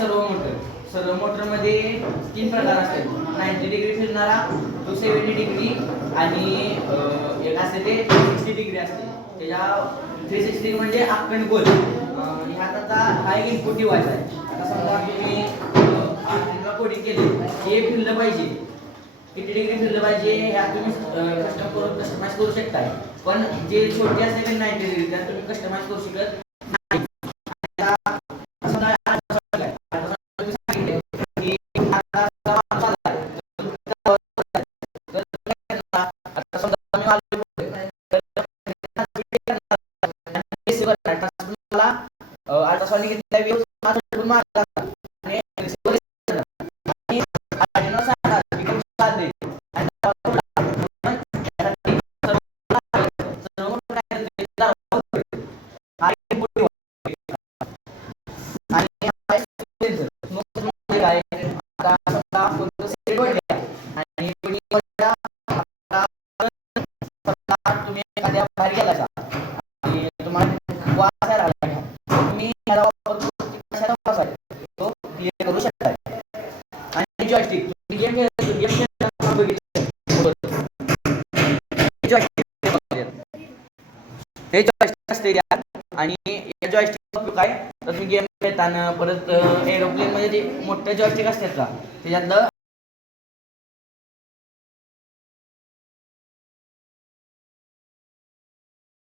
सर्वो मोटरमध्ये 3 प्रकार असतात. 90 डिग्री फिरणारा, 270 डिग्री आणि एक असते ते 360 डिग्री असते. त्याच्या 360 म्हणजे अखंड गोल. ह्यात आता हा एक इनपुट डिव्हाइस आहे. आता समजा तुम्ही आर्टिनला कोडिंग केले, हे फिरलं पाहिजे, किती डिग्री फिरलं पाहिजे ह्यात तुम्ही कस्टमाइज करू शकता. पण जे छोटे असते ते 90 डिग्री त्यात तुम्ही कस्टमाइज करू शकत नाही. अल्ट्रासॉनिक तुम्ही एखाद्या बाहेर गेला आणि तुम्हाला वास राहिला, तुम्ही ह्याला वापरून कशाला वास आहे तो क्लिअर करू शकता. आणि जॉयस्टिक गेम हे जॉयस्टिक असते त्यात. आणि या जॉयस्टिक काय तर तुम्ही गेम खेळताना परत एरोप्लेन मध्ये जे मोठे जॉयस्टिक असतात का त्याच्यातलं